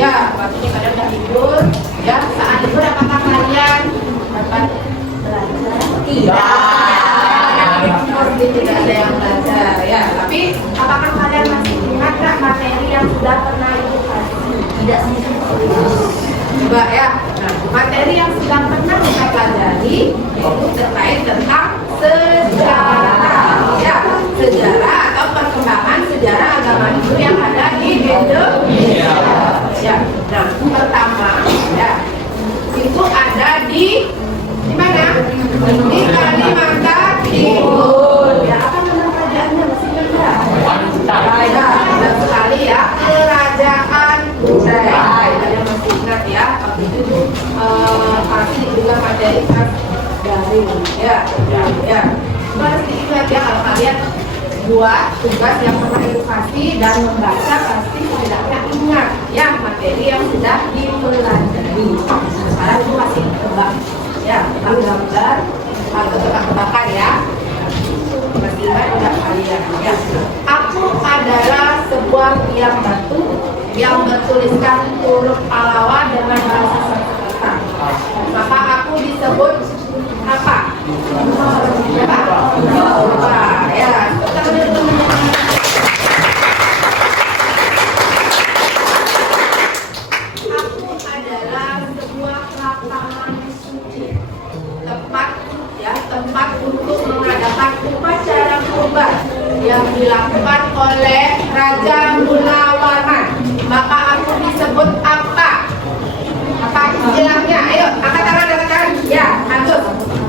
Ya, waktunya kalian udah tidur. Ya, saat tidur apakah kalian dapat belajar? Tidak ada yang belajar. Ya, tapi apakah kalian masih ingat nggak materi yang sudah pernah ibu kasih? Tidak. Coba ya. Nah, materi yang sudah pernah kita pelajari itu terkait tentang sejarah. Ya, sejarah atau perkembangan sejarah agama Hindu yang ada di Indonesia. Ya, nah pertama ya itu ada di mana? Di Kalimantan Timur. Ya, apa nama kerajaannya masih ingat? Ya, benar sekali ya, Kerajaan Kutai. Ada masih ingat ya? Waktu itu pasti juga materi dari ya. Pasti ingat ya kalau kalian buat tugas yang pernah edukasi dan membaca pasti tidaknya ingat ya materi yang sudah dipelajari. Sekarang itu masih tebak ya, gambar atau tebak-tebakan ya. Masih ingat tidak kalian ya? Aku adalah sebuah tiang batu yang bertuliskan huruf Palawa dengan bahasa Sanskerta. Maka aku disebut apa? Ya. Aku adalah sebuah lapangan suci, tempat untuk mengadakan upacara kurban yang dilakukan oleh Raja Mulawarman. Maka aku disebut apa? Apa istilahnya? Ayo, angkat tangan. Ya, lanjut.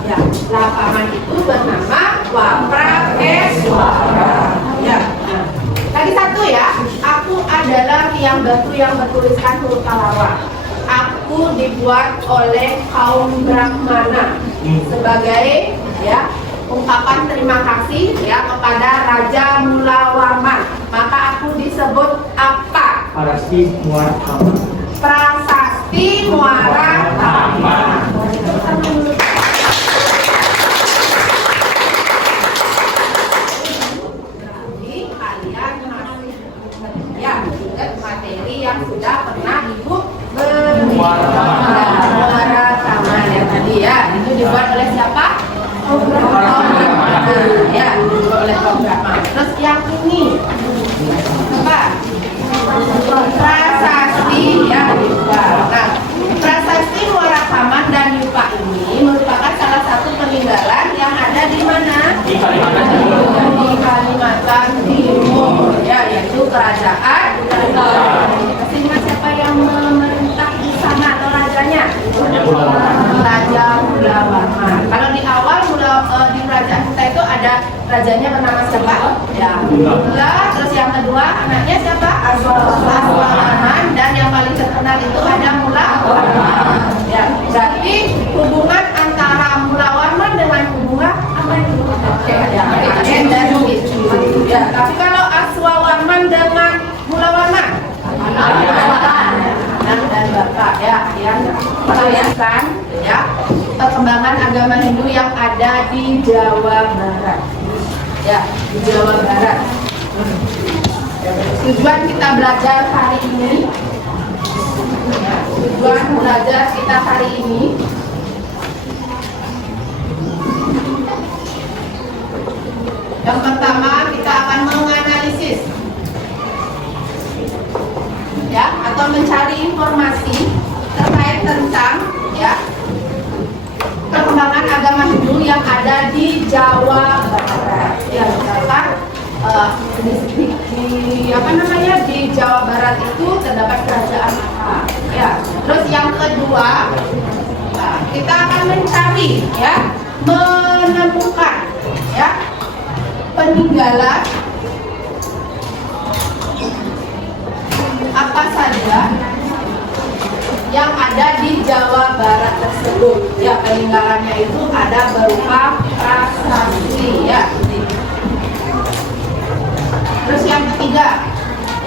Ya, lapangan itu bernama Waprakeswara. Ya. Lagi satu ya. Aku adalah tiang batu yang bertuliskan huruf Palawa. Aku dibuat oleh kaum Brahmana sebagai ya ungkapan terima kasih ya kepada Raja Mulawarman. Maka aku disebut apa? Prasasti Muara Taman. Prasasti Muara Taman. Yang sudah pernah ibu beri Muara Taman yang tadi ya, itu dibuat oleh siapa? Ya, dibuat oleh Brahma. Terus yang ini apa? Prasasti ya, nah, Prasasti Muara Taman dan Yupa ini merupakan salah satu peninggalan yang ada di mana? Di Kalimantan Timur. Di Kalimantan Timur ya, yaitu kerajaan siapa yang memerintah di sana atau rajanya? Raja Mulawarman. Kalau di awal di kerajaan kita itu ada rajanya bernama siapa? Ya, Mula. Terus yang kedua anaknya siapa? Aswawarman. Dan yang paling terkenal itu ada Mulawarman. Ya, berarti hubungan antara Mulawarman dengan hubungan apa itu? Ya, dan ya. Tapi kalau Aswawarman dengan Mulawarman dan Bapak ya, yang membayangkan ya perkembangan agama Hindu yang ada di Jawa Barat ya, di Jawa Barat. tujuan kita belajar hari ini, ya, tujuan belajar kita hari ini yang pertama kita akan menganalisis, ya, atau mencari informasi terkait tentang, ya, perkembangan agama Hindu yang ada di Jawa Barat. Ya, misalkan di Jawa Barat itu terdapat kerajaan apa? Ya. Terus yang kedua, kita akan mencari, ya, menemukan, ya, peninggalan apa saja yang ada di Jawa Barat tersebut. Ya, peninggalannya itu ada berupa prasasti, ya. Terus yang ketiga,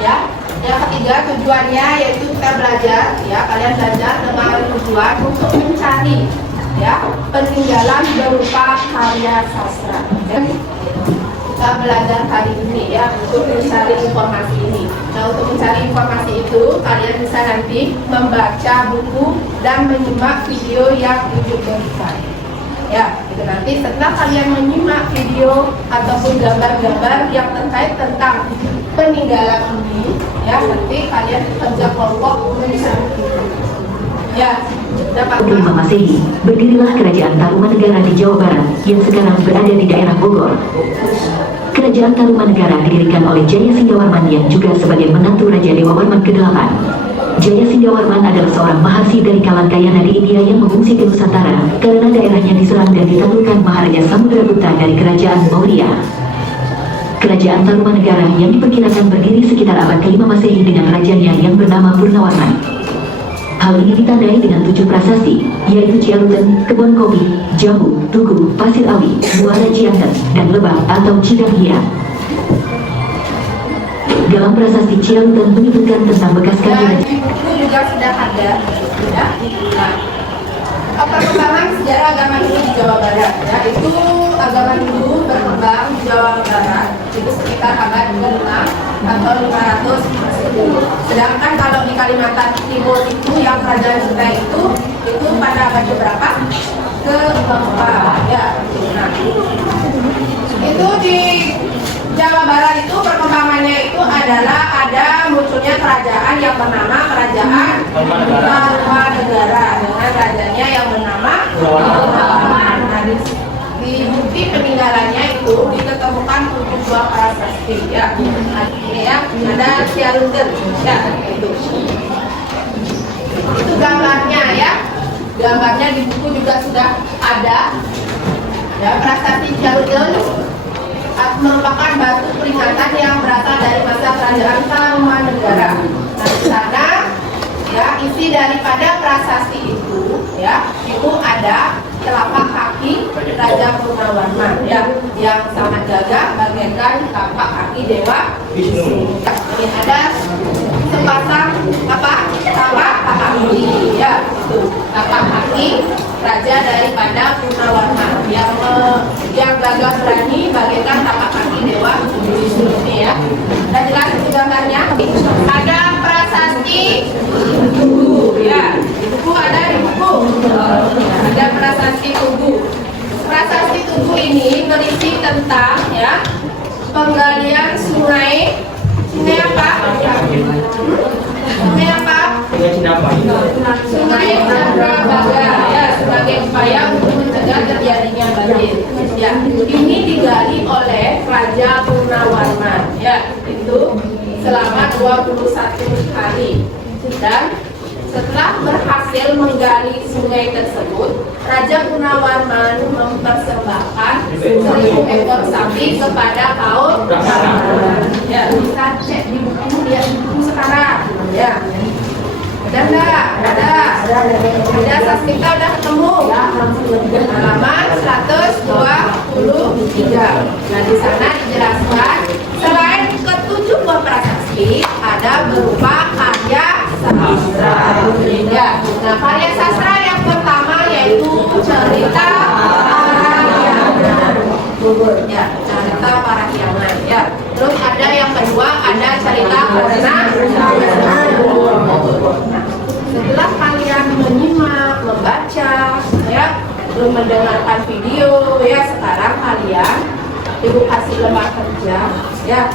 ya, yang ketiga tujuannya yaitu kita belajar, ya, kalian belajar dengan tujuan untuk mencari, ya, peninggalan berupa karya sastra. Dan kita belajar hari ini, ya, untuk mencari informasi ini. Nah, untuk mencari informasi itu kalian bisa nanti membaca buku dan menyimak video yang ibu berikan. Ya, itu nanti setelah kalian menyimak video ataupun gambar-gambar yang terkait tentang peninggalan ini, ya, nanti kalian kerja kelompok mencari. Ya, dapat. Kelima Masehi, berdirilah Kerajaan Tarumanegara di Jawa Barat yang sekarang berada di daerah Bogor. Kerajaan Tarumanegara didirikan oleh Jaya Singgawarman yang juga sebagai menantu Raja Dewa Warman ke-8. Jaya Singgawarman adalah seorang mahasi dari Kalangkayana di India yang mengungsi ke Nusantara karena daerahnya diserang dan ditaklukkan Maharaja Samudragupta dari Kerajaan Maurya. Kerajaan Tarumanegara yang diperkirakan berdiri sekitar abad ke-5 Masehi dengan rajanya yang bernama Purnawarman. Hal ini ditandai dengan 7 prasasti, yaitu Cialuten, Kebon Kopi, Jambu, Tugu, Pasir Awi, Muara Cianten, dan Lebak atau Cidanghia. Dalam prasasti Cialuten menyebutkan tentang bekas kerajaan. Itu juga sudah ada, ya. Nah, perkembangan sejarah agama Hindu di Jawa Barat, ya, itu agama Hindu berkembang di Jawa Barat itu sekitar abad ke-6 atau 500 Masehi. Sedangkan kalau di Kalimantan Timur itu yang kerajaan kita itu pada abad berapa? Ke-4, ya. Nah, itu di Jawa Barat itu perkembangannya itu adalah ada munculnya kerajaan yang bernama Kerajaan Tarumanegara dengan rajanya yang bernama Purnawarman. Nah, di bukti peninggalannya itu ditemukan 72 prasasti, ya. Ini, ya, ada Cialuten, ya, itu gambarnya, ya. Gambarnya di buku juga sudah ada, ya. Prasasti Cialuten merupakan batu peringatan yang berasal dari masa kerajaan Tarumanegara. Nah, di sana, ya, isi daripada prasasti itu, ya, itu ada telapak kaki Raja Purnawarman, ya, yang sangat gagah bagaikan telapak kaki Dewa Wisnu. Ini ada sepasang telapak kaki, ya, itu telapak kaki raja daripada Purnawarman yang gagah berani bagaikan telapak kaki Dewa Wisnu ini, ya. Dan jelas di gambarnya ada prasasti Tugu, ya. Tugu ada di buku. Ada prasasti Tugu. Prasasti Tugu ini berisi tentang, ya, penggalian sungai apa? Sungai apa? Sungai Chandrabaga, ya, sebagai upaya untuk mencegah terjadinya banjir. Ya, ini digali oleh Raja Purnawarman, ya, itu selama 21 hari. Dan setelah berhasil menggali sungai tersebut, Raja Purnawarman mempersembahkan 1000 ekor sapi kepada kaum Brahmana. Ya, bisa cek di buku, lihat di buku sekarang, ya. Ada enggak? Ada sasmita udah ketemu. Halaman 123. Nah, di sana dijelaskan selain ke-7 buah prasasti, ada berupa karya sastra. Ya. Nah, karya sastra yang pertama yaitu cerita Parahyangan. Ya, cerita Parahyangan. Ya. Terus ada yang kedua ada cerita berenang. Setelah kalian menyimak, membaca, ya, mendengarkan video, ya, sekarang kalian Ibu kasih lembar kerja, ya,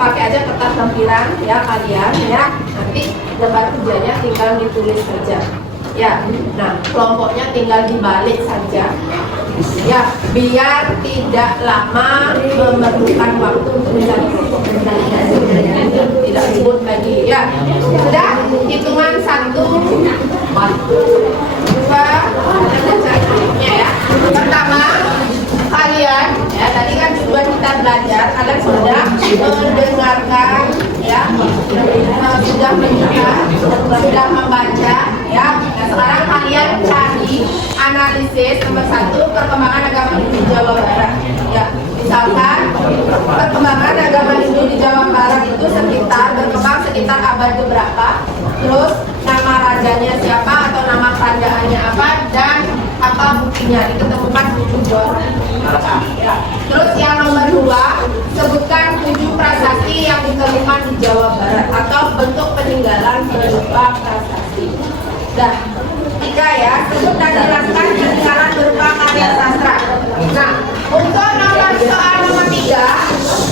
pakai aja kertas lempiran, ya, kalian, ya, nanti lembar kerjanya tinggal ditulis saja, ya. Nah, kelompoknya tinggal dibalik saja, ya, biar tidak lama memerlukan waktu untuk mencari kelompok. Tidak ribut lagi, ya. Sudah, hitungan 1, 2, ya. Pertama, kalian, ya, tadi kan sudah kita belajar, kalian sudah mendengarkan, ya, sudah mendengar, sudah membaca, ya. Nah, sekarang kalian cari analisis nomor 1 perkembangan agama Hindu di Jawa Barat, ya. Misalkan perkembangan agama Hindu di Jawa Barat itu berkembang sekitar abad berapa, terus nama rajanya siapa atau nama kerajaannya apa, dan apa buktinya, ditemukan 7 buah. Ya. Terus yang nomor 2, sebutkan 7 prasasti yang ditemukan di Jawa Barat atau bentuk peninggalan berupa prasasti. Dah, 3 ya, sebut dan jelaskan peninggalan berupa karya sastra. Nah, untuk soal nomor 3,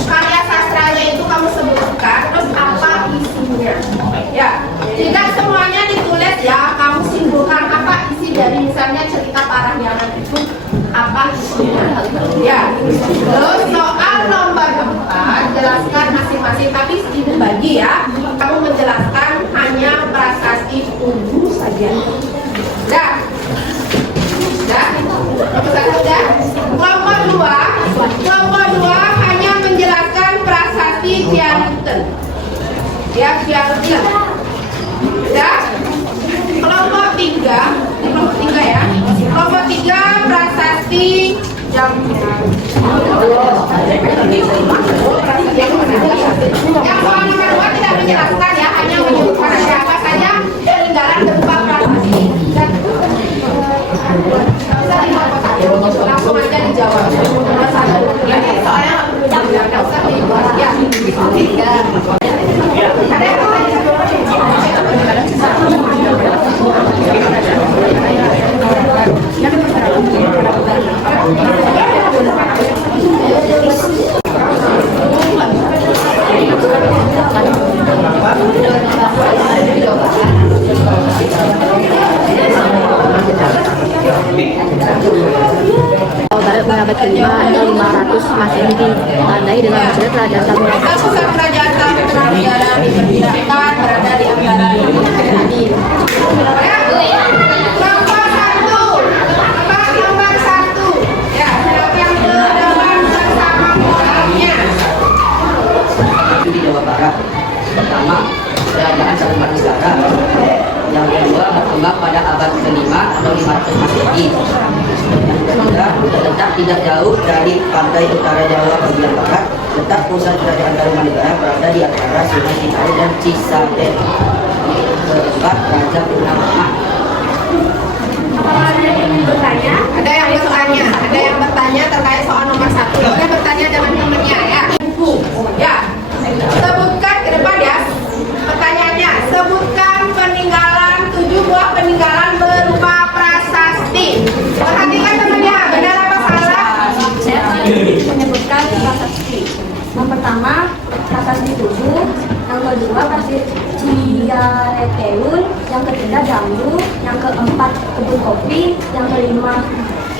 karya sastranya itu kamu sebutkan, terus apa isinya. Ya, jika semuanya ditulis, ya, kamu simpulkan apa isi dari misalnya cerita Parahyangan itu, apa isinya, ya. Terus soal nomor 4, jelaskan masing-masing, tapi dibagi, ya. Kamu menjelaskan hanya prasasti 7 saja. Dah. Kelompok 2 hanya menjelaskan prasasti Cianuten. Ya, Cianuten. Ya. Kelompok 3 ya. Kelompok 3 prasasti Jampiran. Yang soal nomor 2 tidak menjelaskan, ya, hanya menyebutkan siapa saja peninggalan berupa prasasti. Langsung aja dijawab. Nomor 1. Ya, soalnya nggak usah dibahas. Ya. Ada yang mau tanya? Barat abad ke-5 atau 500 Masehi ditandai dengan maksudnya kerajaan Taruman. Pusat kerajaan Tarumanegara diperkirakan berada di antara ini. Nomor 1. Ya, yang ke-8 bersama orangnya. Di Jawa Barat, pertama kerajaan Tarumanegara, yang kedua berkembang pada abad ke-5 atau 500 Masehi. Yang ketiga terletak tidak jauh dari pantai utara Jawa bagian barat. Letak pusat kerajaan Tarumanegara berada di antara Sungai Citarum dan Cisadane. Keempat, Raja Purnama. Ada yang bertanya? Ada yang bertanya terkait soal nomor 1? Boleh bertanya dengan temannya, ya. Ya. Sebutkan ke depan, ya. Pertanyaannya, sebutkan peninggalan 7 buah peninggalan berupa prasasti. Perhatikan temannya, benar apa salah? Menyebutkan prasasti. Yang pertama prasasti 7, yang kedua prasasti Ciareteun, yang ketiga Jambu, yang keempat kebun kopi, yang kelima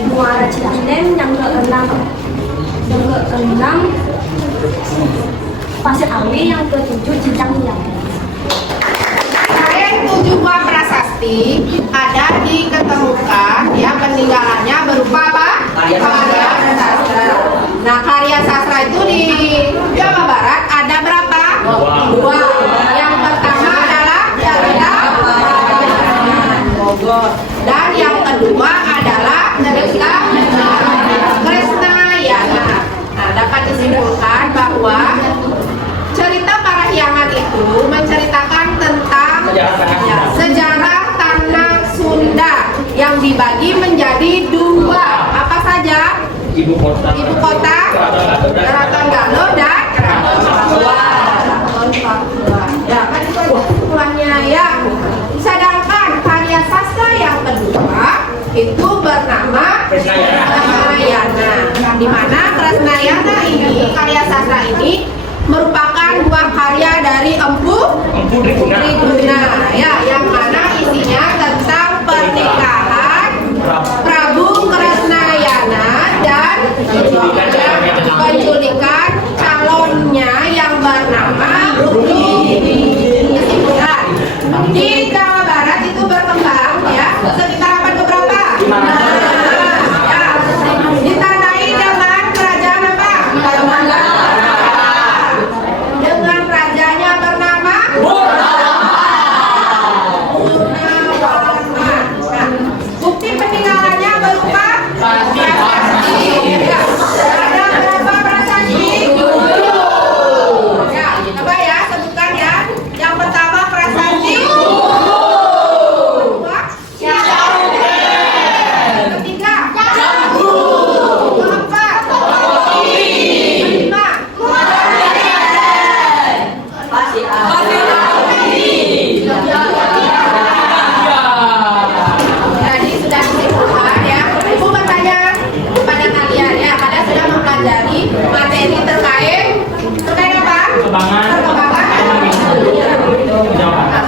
Muara Cilaten, yang keenam Pasir Awi, yang ketujuh Cincang Hilang. 7 buah prasasti ada diketemukan, ya, peninggalannya berupa apa? Karya sastra. Nah, karya sastra itu di Jawa Barat ada berapa? 2. Yang pertama adalah cerita Bogor, dan yang kedua adalah cerita Kresnayana. Nah, dapat disimpulkan bahwa cerita Parahyangan itu menceritakan tentang sejarah tanah Sunda yang dibagi menjadi 2. Apa saja? Ibu kota, Keraton Galuh, dan Keraton Papua. Sastra ini merupakan buah karya dari Empu Triguna, ya, yang mana isinya tentang pernikahan Prabu Kresnayana dan penculikan calonnya yang bernama Rukmini. Kesimpulan, di Jawa Barat itu berkembang ya sekitar abad keberapa? Ya, ditandai dengan kerajaan apa? Dengan rajanya bernama Purnawarman. Nah, bukti peninggalannya berupa prasasti. Ya, ada berapa prasasti? Ya, coba ya sebutkan ya. Yang pertama prasasti. Kedua, ketiga, keempat, kelima, tadi sudah disimpulkan ya. Ibu bertanya kepada kalian ya, kalian sudah mempelajari materi terkait apa? Perkembangan Perkembangan.